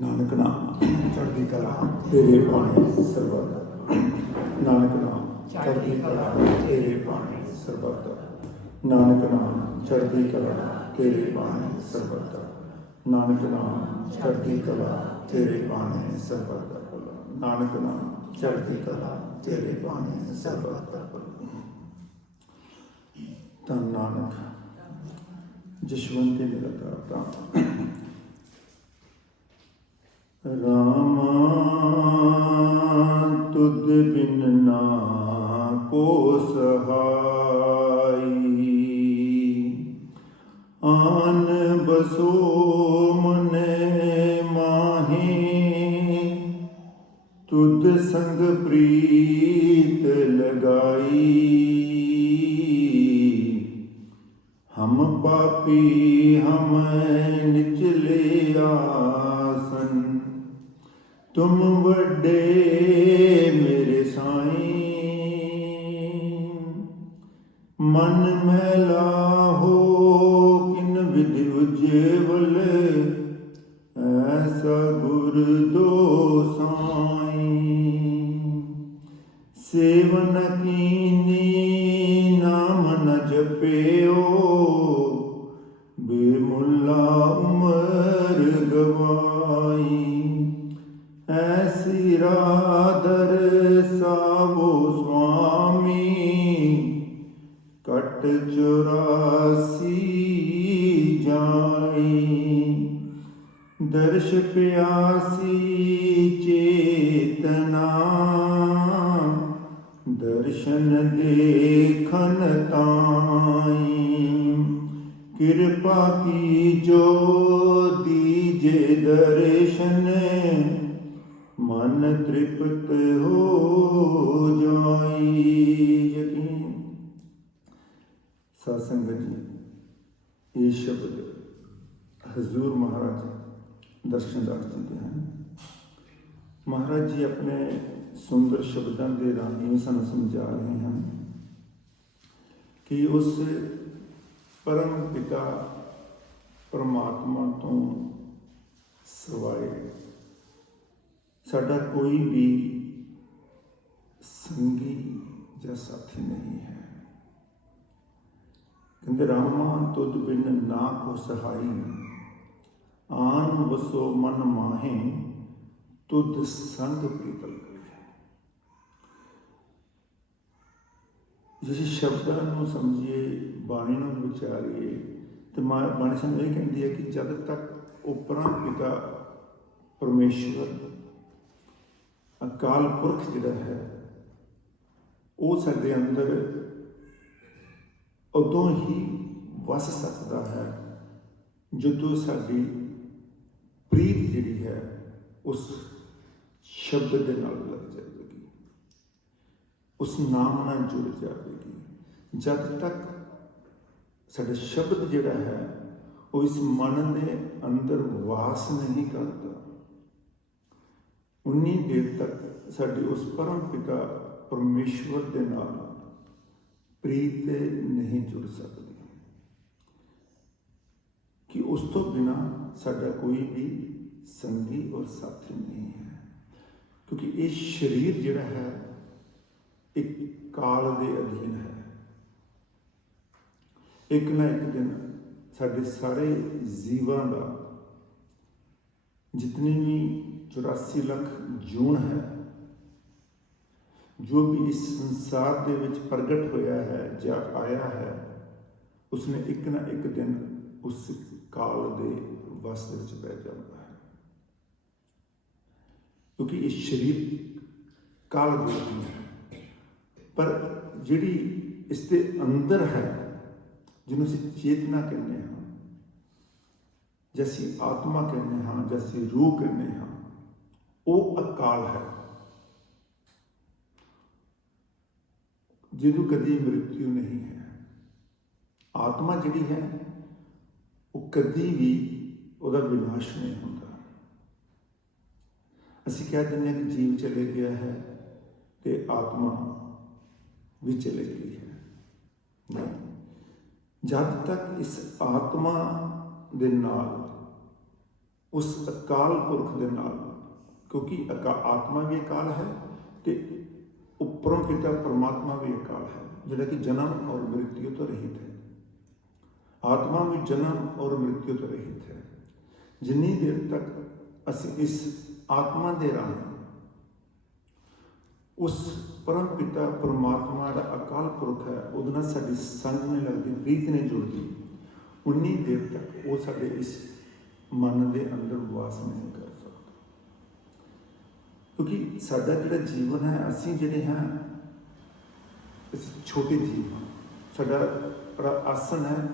ਨਾਨਕ ਨਾਮ ਚੜ੍ਹਦੀ ਕਲਾ ਤੇਰੇ ਬਾਣੇ ਸਰਬੱਤ। ਨਾਨਕ ਨਾਮ ਚੜ੍ਹਦੀ ਕਲਾ ਤੇਰੇ ਬਾਣੇ ਸਰਬੱਤ। ਨਾਨਕ ਨਾਮ ਚੜ੍ਹਦੀ ਕਲਾ ਤੇਰੇ ਬਾਣੇ ਸਰਬੱਤ। ਨਾਨਕ ਨਾਮ ਚੜ੍ਹਦੀ ਕਲਾ ਤੇਰੇ ਬਾਣੇ ਸਰਬੱਤ। ਨਾਨਕ ਨਾਮ ਚੜ੍ਹਦੀ ਕਲਾ ਤੇਰੇ ਬਾਣੇ ਸਰਬੱਤ। ਧੰਨ ਨਾਨਕ ਜਸ਼ਵੰਤ ਮੇਰਾ ਦਾਤਾ। ਰਾਮਾ ਤੁਧ ਬਿਨ ਨਾ ਕੋ ਸਹਾਈ। ਆਨ ਬਸੋ ਮਨੇ ਮਾਹੀ। ਤੁਧ ਸੰਗ ਪ੍ਰੀਤ ਲਗਾਈ। हम पापी हम निचले आसन। तुम वड्डे मेरे साईं। मन मैला हो किन विधि उज्जवल। ऐसा गुर दो साईं। सेवन कीनी नाम न जपेओ। बेमुल्ला उमर गवाई। ऐसी राधर सावो स्वामी। कट 84 जाई। दर्श प्यासी चेतना। दर्शन देखन ताई। कृपा की जो दीजे दर्शन। मन तृप्त हो जाई। यकीन सत्संगत जी, ये शब्द हजूर महाराज दर्शनदास जी के हैं। महाराज जी अपने सुंदर शब्दों के राही सानू समझा रहे हैं कि उस परम पिता परमात्मा तो सिवाए साडा कोई भी संगी या साथी नहीं है। कहते रामा तुध बिन ना को सहाई। आन बसो मन माहे। तुध संग प्रीतल करे। जिस शब्दां नूं समझिए, बाणी नूं विचारीए तो बाणी सानूं ये कहती है कि जब तक उपरा पिता परमेश्वर अकाल पुरख जिहड़ा है वो साडे अंदर उदों ही वस सकता है जदों साडी प्रीत जिहड़ी है उस शब्द दे नाल लग जाएगी, उस नाम नाल जुड़ जाएगी। जब तक साडा शब्द जिहड़ा है वो इस मन के अंदर वास नहीं करता, उन्नी देर तक साडी उस परम पिता परमेश्वर के नाल प्रीत नहीं जुड़ सकती। कि उस तो बिना साडा कोई भी संगी और साथी नहीं है। क्योंकि ये शरीर जिहड़ा है एक काल के अधीन है। एक ना एक दिन साडे सारे जीवां दा जितनी भी 84 लाख जून है, जो भी इस संसार दे विच प्रगट होया है या आया है, उसने एक ना एक दिन उस काल दे वस विच बह जाता है। क्योंकि ये शरीर काल दे अधीन है। पर जिहड़ी इसके अंदर है जिन्हों असीं चेतना कहने हाँ, जैसी आत्मा कहने हाँ, जैसी रूह कहने हाँ, वो अकाल है। जिन्हों कभी मृत्यु नहीं है। आत्मा जिहड़ी है वो कभी भी उसका विनाश नहीं होता। असीं कह दिंदे कि जीव चले गया है तो आत्मा भी चले गई है। नहीं, जब तक इस आत्मा दे नाल ਉਸ ਅਕਾਲ ਪੁਰਖ ਦੇ ਨਾਲ, ਕਿਉਂਕਿ ਆਤਮਾ ਵੀ ਅਕਾਲ ਹੈ ਤੇ ਉੱਪਰੋਂ ਪਿਤਾ ਪਰਮਾਤਮਾ ਵੀ ਅਕਾਲ ਹੈ, ਜਿਹੜਾ ਕਿ ਜਨਮ ਔਰ ਮ੍ਰਿਤਿੂ ਤੋਂ ਰਹਿਤ ਹੈ। ਆਤਮਾ ਵੀ ਜਨਮ ਔਰ ਮ੍ਰਿਤਿੂ ਤੋਂ ਰਹਿਤ ਹੈ। ਜਿੰਨੀ ਦੇਰ ਤੱਕ ਅਸੀਂ ਇਸ ਆਤਮਾ ਦੇ ਰਾਹੀਂ ਉਸ ਪਰਮ ਪਿਤਾ ਪਰਮਾਤਮਾ ਦਾ ਅਕਾਲ ਪੁਰਖ ਹੈ ਉਹਦੇ ਨਾਲ ਸਾਡੀ ਸੰਗ ਨਹੀਂ ਲੱਗਦੀ, ਪ੍ਰੀਤ ਨਹੀਂ ਜੁੜਦੀ, ਉਨੀ ਦੇਰ ਤੱਕ ਉਹ ਸਾਡੇ ਇਸ ਮਨ ਦੇ ਅੰਦਰ ਵਾਸ ਨਹੀਂ ਕਰ ਸਕਦਾ। ਕਿਉਂਕਿ ਸਾਡਾ ਜਿਹੜਾ ਜੀਵਨ ਹੈ, ਅਸੀਂ ਜਿਹੜੇ ਹਾਂ ਛੋਟੇ ਜੀਵ ਹਾਂ। ਸਾਡਾ ਜਿਹੜਾ ਆਸਨ ਹੈ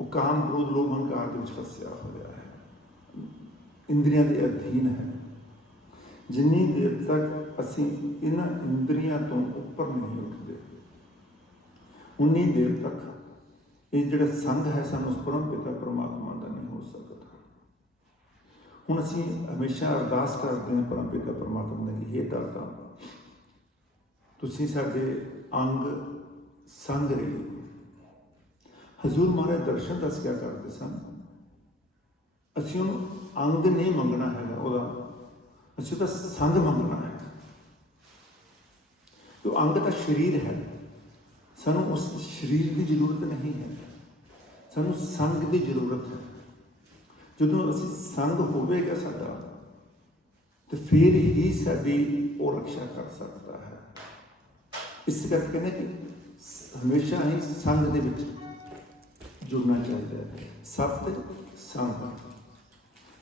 ਉਹ ਕਾਮ ਕ੍ਰੋਧ ਲੋਭ ਹੰਕਾਰ ਦੇ ਵਿੱਚ ਫਸਿਆ ਹੋਇਆ ਹੈ, ਇੰਦਰੀਆਂ ਦੇ ਅਧੀਨ ਹੈ। ਜਿੰਨੀ ਦੇਰ ਤੱਕ ਅਸੀਂ ਇਹਨਾਂ ਇੰਦਰੀਆਂ ਤੋਂ ਉੱਪਰ ਨਹੀਂ ਉੱਠਦੇ, ਉਨੀ ਦੇਰ ਤੱਕ ਇਹ ਜਿਹੜਾ ਸੰਗ ਹੈ ਸਾਨੂੰ ਉਸ ਪਰਮ ਪਿਤਾ ਪਰਮਾਤਮਾ ਦਾ ਨਹੀਂ ਹੋ ਸਕਦਾ। ਹੁਣ ਅਸੀਂ ਹਮੇਸ਼ਾ ਅਰਦਾਸ ਕਰਦੇ ਹਾਂ ਪਰਮ ਪਿਤਾ ਪਰਮਾਤਮਾ ਦੀ, ਹੇ ਦਾਤਾ ਤੁਸੀਂ ਸਾਡੇ ਅੰਗ ਸੰਗ ਰਹੇ। ਹਜ਼ੂਰ ਮਹਾਰਾਜ ਦਰਸ਼ਨ ਦੱਸਿਆ ਕਰਦੇ ਸਨ, ਅਸੀਂ ਉਹਨੂੰ ਅੰਗ ਨਹੀਂ ਮੰਗਣਾ ਹੈਗਾ ਉਹਦਾ, ਅਸੀਂ ਤਾਂ ਸੰਗ ਮੰਗਣਾ ਹੈ। तो अंग का शरीर है, सानू उस शरीर की जरूरत नहीं है, सानू संग की जरूरत है। जो असी संग होवेगा साडा तो फिर ही साडी वो रक्षा कर सकता है। इस करके कहने कि हमेशा ही संग दे विच जुड़ना चाहिए है। सत्य संग,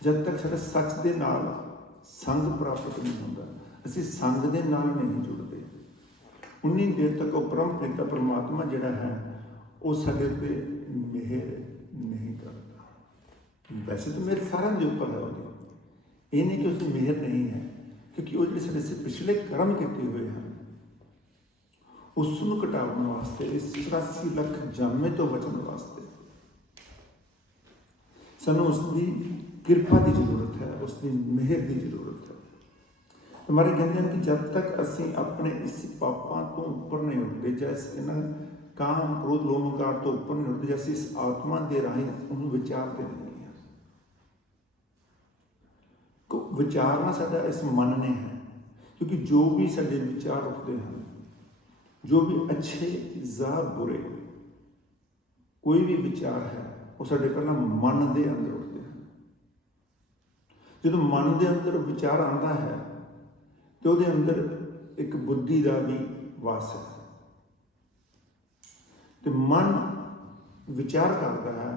जब तक साडा सच दे नाल संग प्राप्त नहीं होता, असी संग दे नाल नहीं जुड़ते, उन्नी देर तक वो परम पिता परमात्मा जिहड़ा है वो साडे ते मेहर नहीं करता। वैसे तो मेरे सारा के उपर है, ये नहीं कि उसकी मेहर नहीं है, क्योंकि वो जिहड़े साडे पिछले कर्म किए हुए हैं उसनूं घटाउण वास्ते, इस 84 लाख जामे तो बचण वास्ते सानूं उसकी किरपा की जरूरत है, उसकी मेहर की जरूरत है। हमारे कहते हैं कि जब तक असी अपने इस पापां तो ऊपर नहीं उठते, जैसे इन्हां काम क्रोध लोभ हंकार तो ऊपर नहीं उठते, जैसे इस आत्मा के राही उन्होंने विचारते नहीं हैं। विचारना साडा इस मन ने है, क्योंकि जो भी साडे विचार उठते हैं, जो भी अच्छे या बुरे कोई भी विचार है वो साडे पहला मन के अंदर उठते हैं। जो मन के अंदर विचार आता है तो वो अंदर एक बुद्धि का भी वास है, तो मन विचार करता है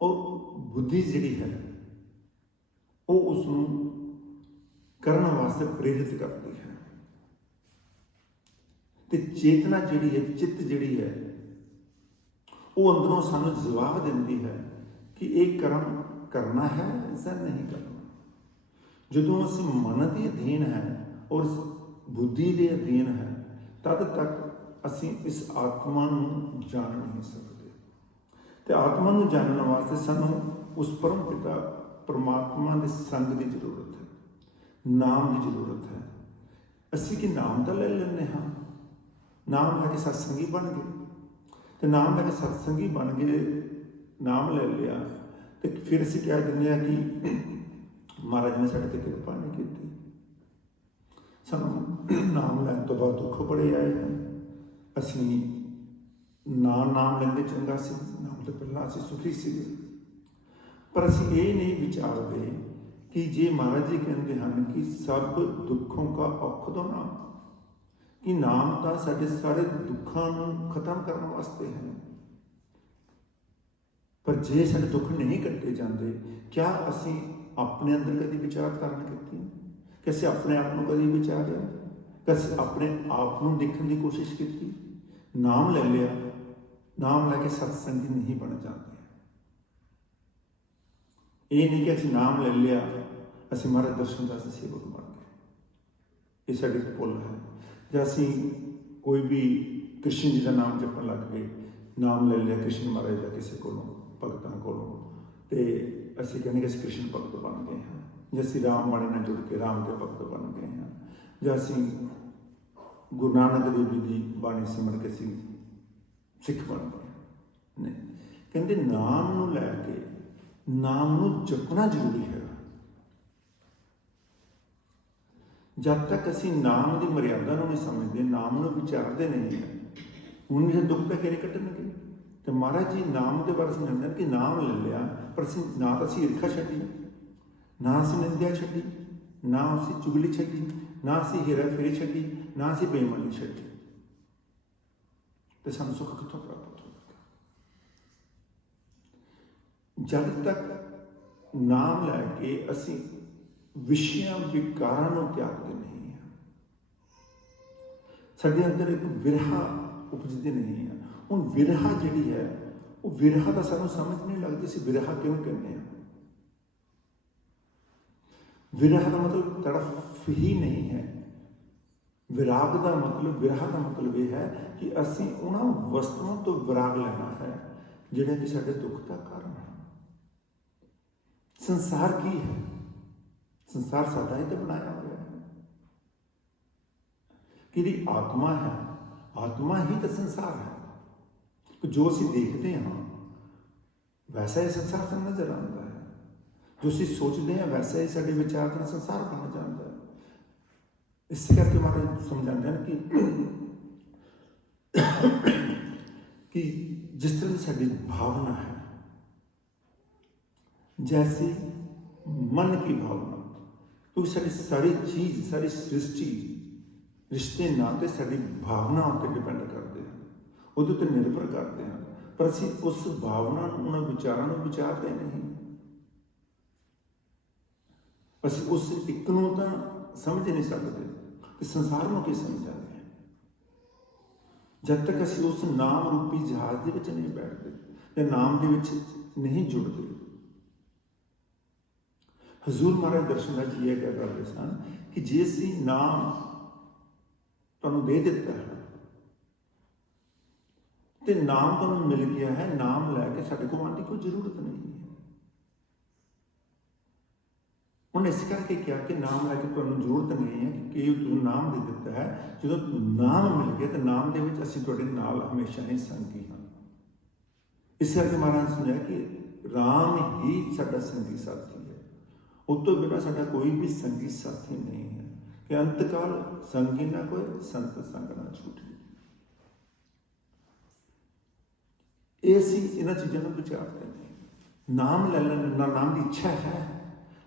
और बुद्धि जिहड़ी है वो उसनूं करने वास्ते प्रेरित करती है। तो चेतना जिहड़ी है, चित्त जिहड़ी है वो अंदरों सानूं जवाब दिंदी है कि एक कर्म करना है या नहीं करना। जो असी मन के अधीन है और बुद्धि के अधीन है, तद तक असी इस आत्मा नूं जान नहीं सकते। तो आत्मा नूं जानने वास्ते सानूं उस परम पिता परमात्मा के संग की जरूरत है, नाम की जरूरत है। असी कि नाम तो ले लेने हाँ, नाम लैके सत्संगी बन गए, तो नाम लैके सत्संगी बन गए, नाम ले लिया, तो फिर असी कह दें कि महाराज ने साढ़े ते कृपा नहीं की, सानू नाम लैन तो बहुत दुख बड़े आए हैं, असी नाम लेंदे चंगा सी, नाम तो पहला असी सुखी सी, पर असी ये नहीं विचारते कि जे महाराज जी कहते हैं कि सब दुखों का औखदो नाम, कि नाम तो साढ़े सारे दुखों खत्म करने वास्ते है। पर जे साढ़े दुख नहीं कटे जाते, क्या असी अपने अंदर कभी विचार धारण की, कैसे अपने आप को कभी विचारिया, कैसे अपने आप को देखने की कोशिश की। नाम ले लिया, नाम लैके सत्संगी नहीं बन जाते। ये नहीं कि असी नाम ले लिया असी महाराज दर्शन दास सेवक बन गए, ये साड़ी भुल है। जो असी कोई भी कृष्ण जी का नाम जपन लग गए, नाम ले लिया कृष्ण महाराज का किसी को भगतों को, असी कहने कि असी कृष्ण भगत बन गए हैं, जो असी राम बाणी नाल जुड़ के राम के भगत बन गए हैं, जो असी गुरु नानक देव जी की बाणी सिमर के असी सिख बन गए। नहीं कहते नाम नूं लैके नाम नूं जपना जरूरी है। जब तक असी नाम की मर्यादा नहीं समझते, नाम नूं विचारते नहीं है, उन्हें जो दुख पैके नहीं कटणगे। तो महाराज जी नाम के बारे समझाते हैं कि नाम ले लिया पर असी ना तो असी ईर्खा छड्डी, ना असी निंदा छड्डी, ना असी चुगली छड्डी, ना असी हेरा फेरी छड्डी, ना असी बेईमानी छड्डी, तो सानूं सुख कित्थों प्राप्त होगा? जब तक नाम लैके असी विषयां विकारां नूं त्यागदे नहीं है, साडे अंदर एक विरहा उपजदी नहीं है। हुण विरहा जिहड़ी है वो विरहा का सानूं समझ नहीं लगदी, असीं विरहा क्यों कहने हैं। विरहा का मतलब तड़फ ही नहीं है। विराग का मतलब, विरहा का मतलब यह है कि असीं उन्हां वस्तुओं तो विराग लेना है जिहड़े कि साडे दुख का कारण है। संसार की है? संसार साडा ही तो बनाया हुआ है कि जी आत्मा है, आत्मा ही तो संसार है। तो जो असीं देखते हैं वैसा ही संसार सानूं नज़र आता है, जो असीं सोचते हैं वैसा ही साडे विचार का संसार बन जाता है। इस करके महाराज समझाते हैं कि जिस तरह की साडी भावना है, जैसे मन की भावना, क्योंकि सारी सारी चीज़, सारी सृष्टि, रिश्ते नाते साडी भावना उत्ते डिपेंड करते हैं, उहदे उत्ते निर्भर करते हैं। पर असीं उस भावना उन्हां विचारां नूं विचारते नहीं, असीं उस एक नूं तां समझ नहीं सकते, तो संसार नूं की समझांगे हैं। जब तक असीं उस नाम रूपी जहाज दे विच नहीं बैठते ते नाम दे विच नहीं जुड़ते। हजूर महाराज दर्शनदास जी यह कह करते सन कि जे असीं नाम तुहानूं दे दिता है तो नाम तुहानूं मिल गया है, नाम लैके साडे कोल आउण दी कोई जरूरत नहीं है। उन्हें इस करके क्या कि नाम लैके तुहानूं जरूरत नहीं है कि तुहानूं नाम दे दिता है। जो नाम मिल गया तो नाम दे विच असीं तुहाडे नाल हमेशा ही संगी हां। इस करके महाराज ने समझाया कि राम ही साडा संगी साथी है, उस तो बिना साडा कोई भी संगी साथी नहीं है। कि अंतकाल संगी ना कोई, संत संग ना छूटे। ये असीं इन्हां चीज़ां नूं विचारते हैं। नाम ले लेना, नाम की इच्छा है,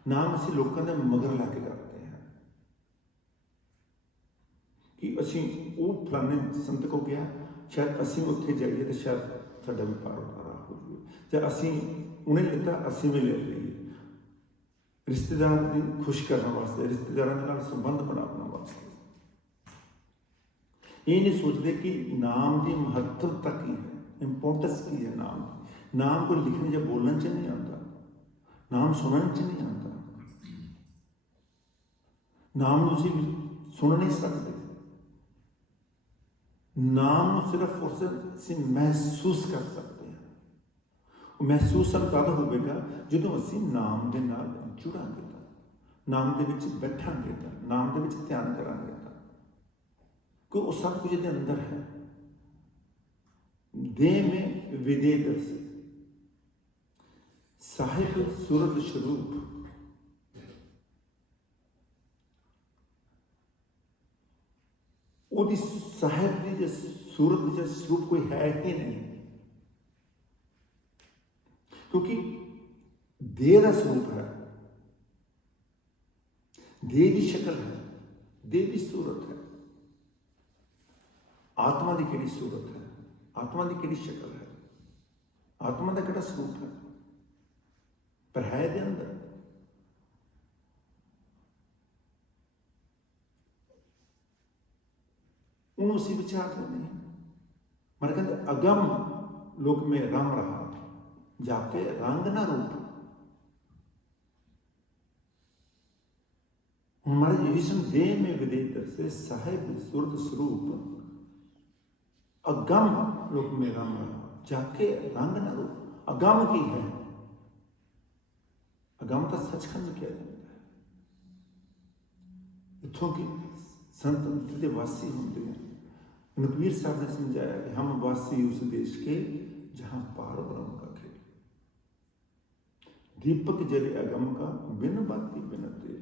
नाम असीं लोकां दे मगर ला के करते हैं कि असीं वो फलाने संत को गया, शायद असीं उत्थे जाइए तो शायद साडा व्यापार उतारा हो जाए, चाहे असीं उन्हें लेता असीं भी ले लईए, रिश्तेदार को खुश करने वास्ते, रिश्तेदारों के नाल संबंध बनाने वास्ते। ये नहीं सोचते कि नाम की महत्वता की है, इंपोर्टेंस की है नाम की। नाम को लिखने या बोलने च नहीं आता, नाम सुनने च नहीं आता, नाम तुसीं सुन नहीं सकते। नाम सिर्फ और सिर्फ असीं महसूस कर सकते हैं। महसूस तद होगा जो असीं नाम के नाल जुड़ांगे, नाम के विच बैठांगे, नाम के विच ध्यान करांगे, क्योंकि वो सब कुछ अंदर है। देह में विदे दस साहिब सूरत स्वरूप, वो साहिब की सूरत जो स्वरूप कोई है ही नहीं, क्योंकि देह का स्वरूप है, देह की शक्ल है, देह की सूरत है। आत्मा की केड़ी सूरत है, आत्मा की केड़ी शक्ल है, आत्मा का केड़ा स्वरूप है, पर है दे अंदर। उन्होंने उसी विचारते नहीं। मैंने कहते अगम लोक में रम रहा, जाके रंग ना रूप। हमारे विष्णु देह में विदेह से साहिब सूरत स्वरूप अगम लोक में रम रहा, जाके रंग ना रूप। अगम की है, अगम का सचखंड किया जाता है। इतों की संत के वासी होते हैं। कबीर साहब ने समझाया कि हम वासी उस देश के जहां पार ब्रह्म का खेल। दीपक जले अगम का बिन बाती बिन तेज।